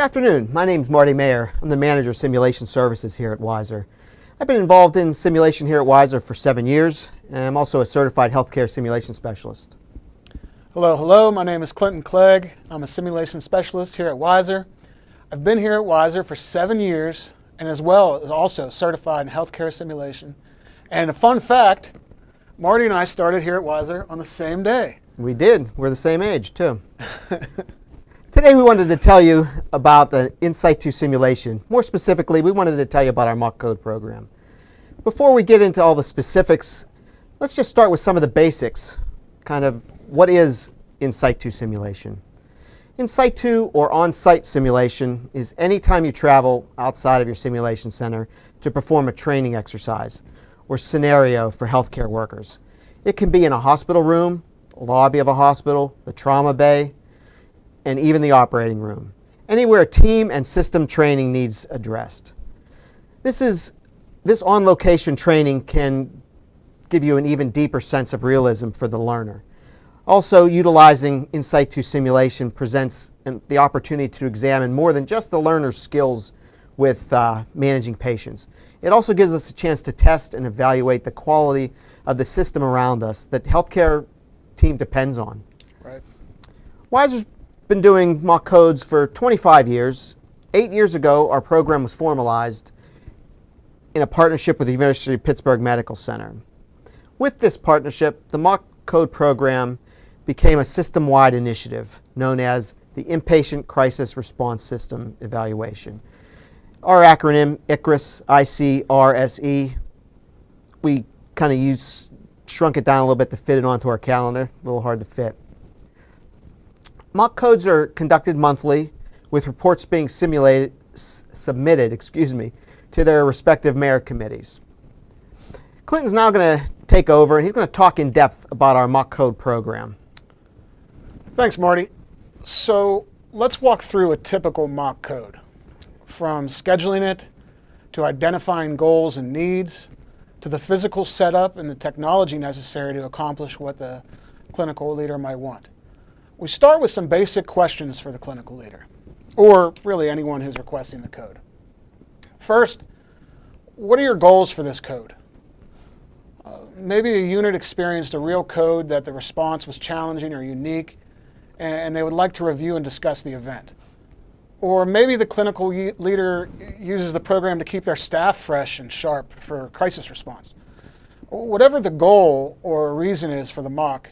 Good afternoon. My name is Marty Mayer. I'm the Manager of Simulation Services here at WISER. I've been involved in simulation here at WISER for 7 years, and I'm also a certified healthcare simulation specialist. Hello. My name is Clinton Clegg. I'm a simulation specialist here at WISER. I've been here at WISER for 7 years, and as well as also certified in healthcare simulation. And a fun fact, Marty and I started here at WISER on the same day. We did. We're the same age, too. Today we wanted to tell you about the Situ simulation. More specifically, we wanted to tell you about our mock code program. Before we get into all the specifics, let's just start with some of the basics. Kind of what is Situ simulation? Situ or on-site simulation is any time you travel outside of your simulation center to perform a training exercise or scenario for healthcare workers. It can be in a hospital room, a lobby of a hospital, the trauma bay, and even the operating room. Anywhere team and system training needs addressed. This on-location training can give you an even deeper sense of realism for the learner. Also, utilizing Situ simulation presents the opportunity to examine more than just the learner's skills with managing patients. It also gives us a chance to test and evaluate the quality of the system around us that the healthcare team depends on. Right. WISER's been doing mock codes for 25 years. 8 years ago, our program was formalized in a partnership with the University of Pittsburgh Medical Center. With this partnership, the mock code program became a system-wide initiative known as the Inpatient Crisis Response System Evaluation. Our acronym, ICRSE, I-C-R-S-E, we kind of shrunk it down a little bit to fit it onto our calendar, a little hard to fit. Mock codes are conducted monthly with reports being submitted to their respective merit committees. Clinton's now going to take over and he's going to talk in depth about our mock code program. Thanks, Marty. So let's walk through a typical mock code, from scheduling it to identifying goals and needs to the physical setup and the technology necessary to accomplish what the clinical leader might want. We start with some basic questions for the clinical leader, or really anyone who's requesting the code. First, what are your goals for this code? Maybe a unit experienced a real code that the response was challenging or unique, and they would like to review and discuss the event. Or maybe the clinical leader uses the program to keep their staff fresh and sharp for crisis response. Whatever the goal or reason is for the mock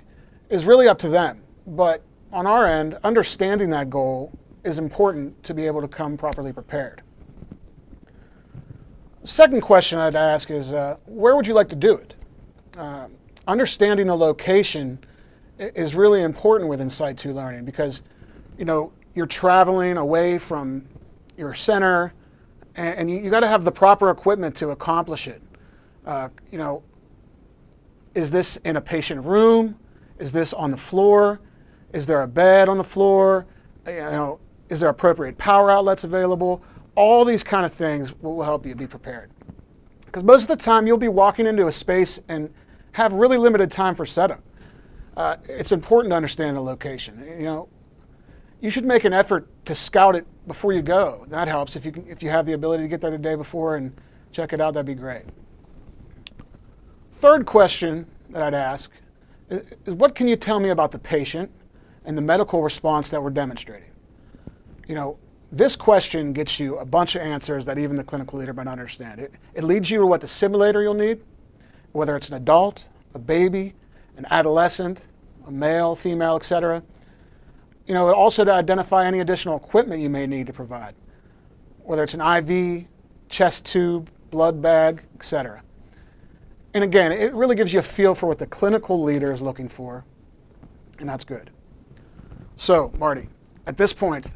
is really up to them, but on our end, understanding that goal is important to be able to come properly prepared. The second question I'd ask is, where would you like to do it? Understanding the location is really important with Situ learning because, you're traveling away from your center and you got to have the proper equipment to accomplish it. Is this in a patient room? Is this on the floor? Is there a bed on the floor? Is there appropriate power outlets available? All these kind of things will help you be prepared. Because most of the time you'll be walking into a space and have really limited time for setup. It's important to understand the location. You should make an effort to scout it before you go. That helps. If you have the ability to get there the day before and check it out, that'd be great. Third question that I'd ask is what can you tell me about the patient and the medical response that we're demonstrating? This question gets you a bunch of answers that even the clinical leader might understand. It leads you to what the simulator you'll need, whether it's an adult, a baby, an adolescent, a male, female, etc. Also to identify any additional equipment you may need to provide, whether it's an IV, chest tube, blood bag, etc. And again, it really gives you a feel for what the clinical leader is looking for, and that's good. So, Marty, at this point,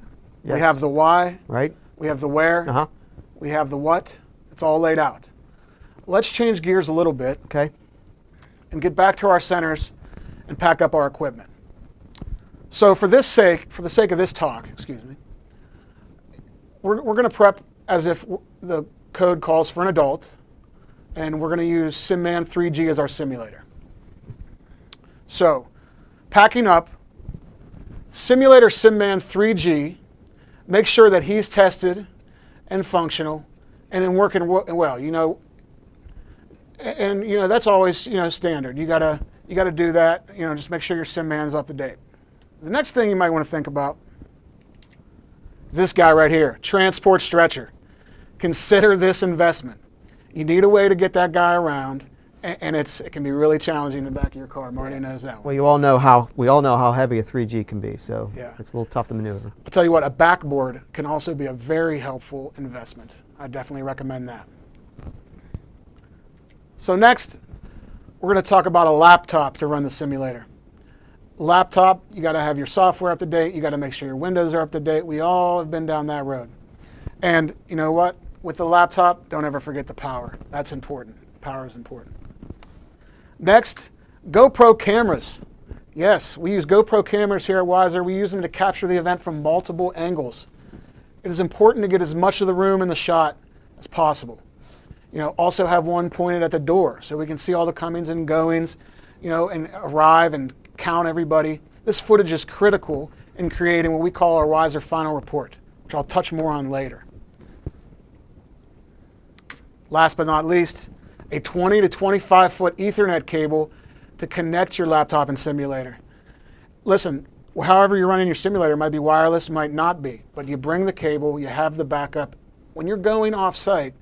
yes. We have the why, right? We have the where, we have the what. It's all laid out. Let's change gears a little bit, okay, and get back to our centers and pack up our equipment. So for the sake of this talk, we're going to prep as if the code calls for an adult, and we're going to use SimMan 3G as our simulator. So, packing up, simulator SimMan 3G make sure that he's tested and functional and in working well. And that's always standard. You gotta do that. Just make sure your sim man's up to date. The next thing you might want to think about is this guy right here, transport stretcher. Consider this investment. You need a way to get that guy around, and it can be really challenging in the back of your car. Marty knows that one. Well, we all know how heavy a 3G can be, so Yeah. it's a little tough to maneuver. I'll tell you what, a backboard can also be a very helpful investment. I definitely recommend that. So next, we're going to talk about a laptop to run the simulator. Laptop, you got to have your software up to date. You got to make sure your windows are up to date. We all have been down that road. And you know what? With the laptop, don't ever forget the power. That's important. Power is important. Next, GoPro cameras. Yes, we use GoPro cameras here at WISER. We use them to capture the event from multiple angles. It is important to get as much of the room in the shot as possible. Also have one pointed at the door so we can see all the comings and goings, and arrive and count everybody. This footage is critical in creating what we call our WISER final report, which I'll touch more on later. Last but not least, a 20 to 25 foot Ethernet cable to connect your laptop and simulator. Listen, however you're running your simulator, it might be wireless, might not be, but you bring the cable, you have the backup. When you're going off site,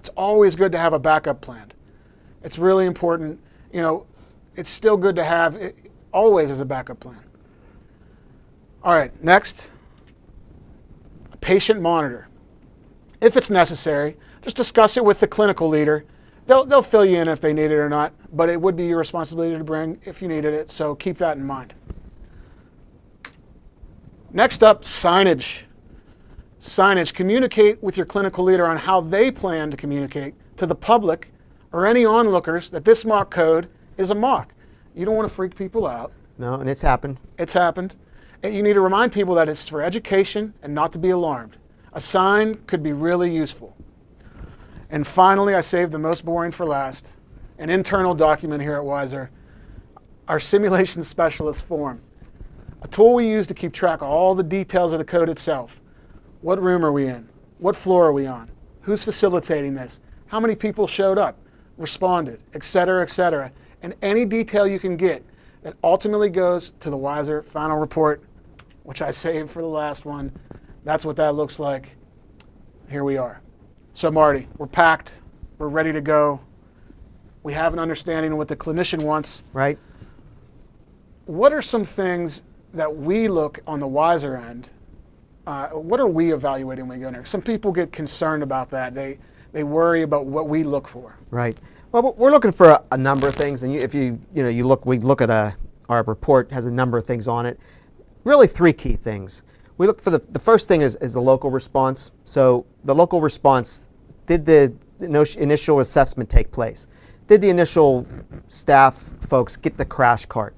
it's always good to have a backup planned. It's really important. It's still good to have it always as a backup plan. All right, next, a patient monitor. If it's necessary, just discuss it with the clinical leader. They'll fill you in if they need it or not, but it would be your responsibility to bring if you needed it, so keep that in mind. Next up, signage. Signage. Communicate with your clinical leader on how they plan to communicate to the public or any onlookers that this mock code is a mock. You don't want to freak people out. No, and it's happened. It's happened. And you need to remind people that it's for education and not to be alarmed. A sign could be really useful. And finally, I saved the most boring for last, an internal document here at WISER, our simulation specialist form, a tool we use to keep track of all the details of the code itself. What room are we in? What floor are we on? Who's facilitating this? How many people showed up, responded, et cetera, and any detail you can get that ultimately goes to the WISER final report, which I saved for the last one. That's what that looks like. Here we are. So Marty, we're packed, we're ready to go. We have an understanding of what the clinician wants. Right. What are some things that we look on the WISER end? What are we evaluating when we go in there? Some people get concerned about that. They worry about what we look for. Right. Well, we're looking for a number of things, and we look at our report has a number of things on it. Really, three key things. We look for the first thing is the local response. So the local response, did the initial assessment take place? Did the initial staff folks get the crash cart?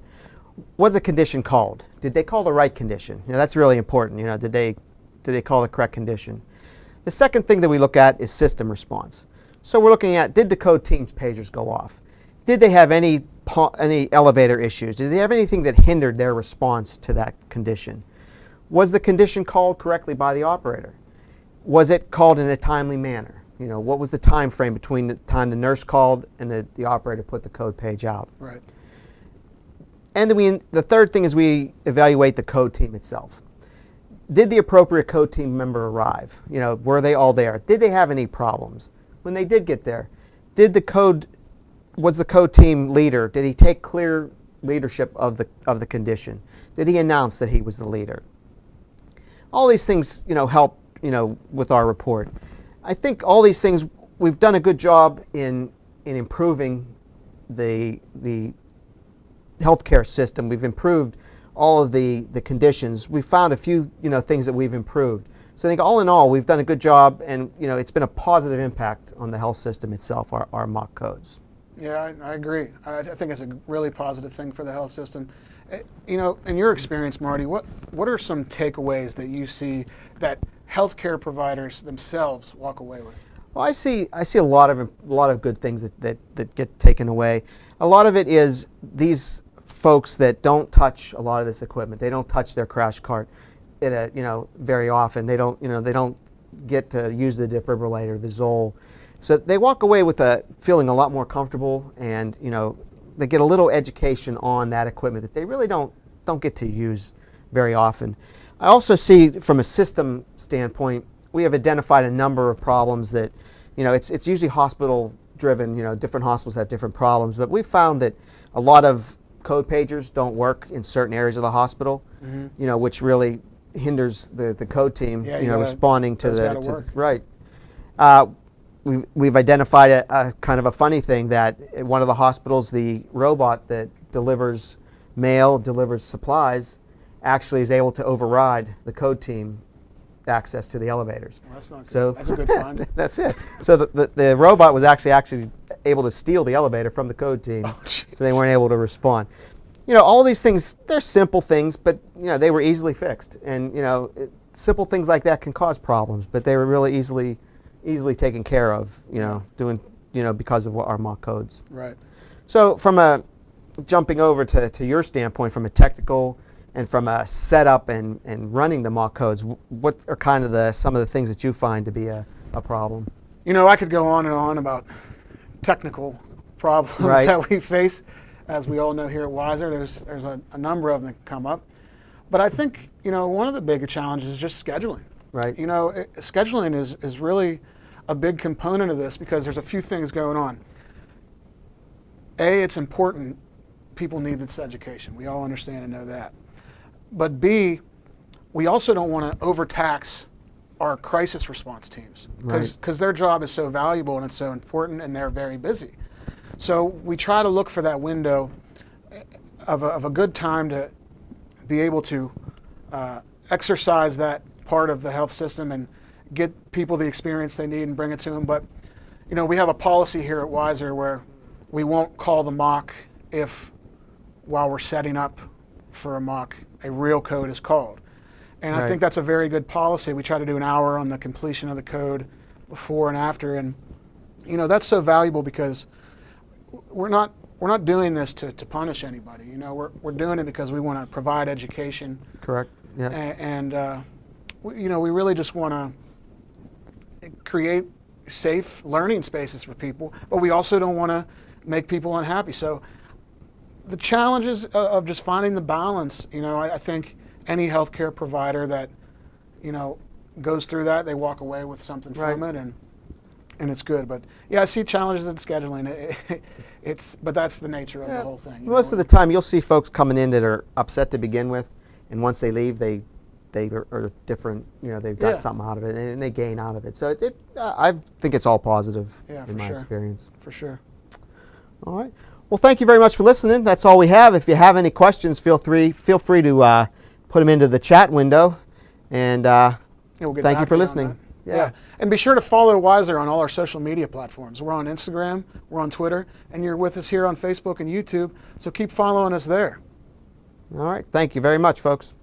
Was a condition called? Did they call the right condition? That's really important. Did they call the correct condition? The second thing that we look at is system response. So we're looking at, did the code team's pagers go off? Did they have any elevator issues? Did they have anything that hindered their response to that condition? Was the condition called correctly by the operator? Was it called in a timely manner? What was the time frame between the time the nurse called and the operator put the code page out? Right. And then the third thing is we evaluate the code team itself. Did the appropriate code team member arrive? Were they all there? Did they have any problems? When they did get there, was the code team leader? Did he take clear leadership of the condition? Did he announce that he was the leader? All these things, help, with our report. I think all these things, we've done a good job in improving the healthcare system. We've improved all of the conditions. We found a few, things that we've improved. So I think all in all, we've done a good job, and it's been a positive impact on the health system itself, our mock codes. Yeah, I agree. I think it's a really positive thing for the health system. In your experience, Marty, what are some takeaways that you see that healthcare providers themselves walk away with? Well, I see a lot of good things that get taken away. A lot of it is these folks that don't touch a lot of this equipment. They don't touch their crash cart. it very often. They don't get to use the defibrillator, the Zoll. So they walk away with feeling a lot more comfortable, and they get a little education on that equipment that they really don't get to use very often. I also see from a system standpoint, we have identified a number of problems that, it's usually hospital driven, different hospitals have different problems, but we've found that a lot of code pagers don't work in certain areas of the hospital, which really hinders the code team, responding to right. We've identified a kind of a funny thing that at one of the hospitals, the robot that delivers mail, delivers supplies, actually is able to override the code team access to the elevators. Well, that's not good. So that's a good find. That's it. So the robot was actually able to steal the elevator from the code team, so they weren't able to respond. All these things, they're simple things, but they were easily fixed. And simple things like that can cause problems, but they were really easily taken care of. Because of our mock codes. Right. So jumping over to your standpoint, from a technical and from a setup and running the mock codes, what are kind of some of the things that you find to be a problem? I could go on and on about technical problems that we face. As we all know here at WISER, there's a number of them that come up. But I think, one of the big challenges is just scheduling. Right. Scheduling is really a big component of this, because there's a few things going on. A, it's important. People need this education. We all understand and know that. But B, we also don't want to overtax our crisis response teams, because their job is so valuable and it's so important, and they're very busy. So we try to look for that window of a good time to be able to exercise that part of the health system and get people the experience they need and bring it to them. But we have a policy here at WISER where we won't call the mock if, while we're setting up for a mock, a real code is called. And I think that's a very good policy. We try to do an hour on the completion of the code before and after, and that's so valuable, because we're not doing this to punish anybody. We're doing it because we want to provide education. Correct. Yeah. And we really just want to create safe learning spaces for people, but we also don't want to make people unhappy. So the challenges of just finding the balance, I think any healthcare provider that, goes through that, they walk away with something from it, and it's good. But yeah, I see challenges in scheduling. But that's the nature of the whole thing. Most of the time, you'll see folks coming in that are upset to begin with, and once they leave, they are different. They've got something out of it, and they gain out of it. So I think it's all positive in my experience. For sure. All right. Well, thank you very much for listening. That's all we have. If you have any questions, feel free to put them into the chat window. And thank you for listening. Yeah. And be sure to follow WISER on all our social media platforms. We're on Instagram, we're on Twitter, and you're with us here on Facebook and YouTube. So keep following us there. All right. Thank you very much, folks.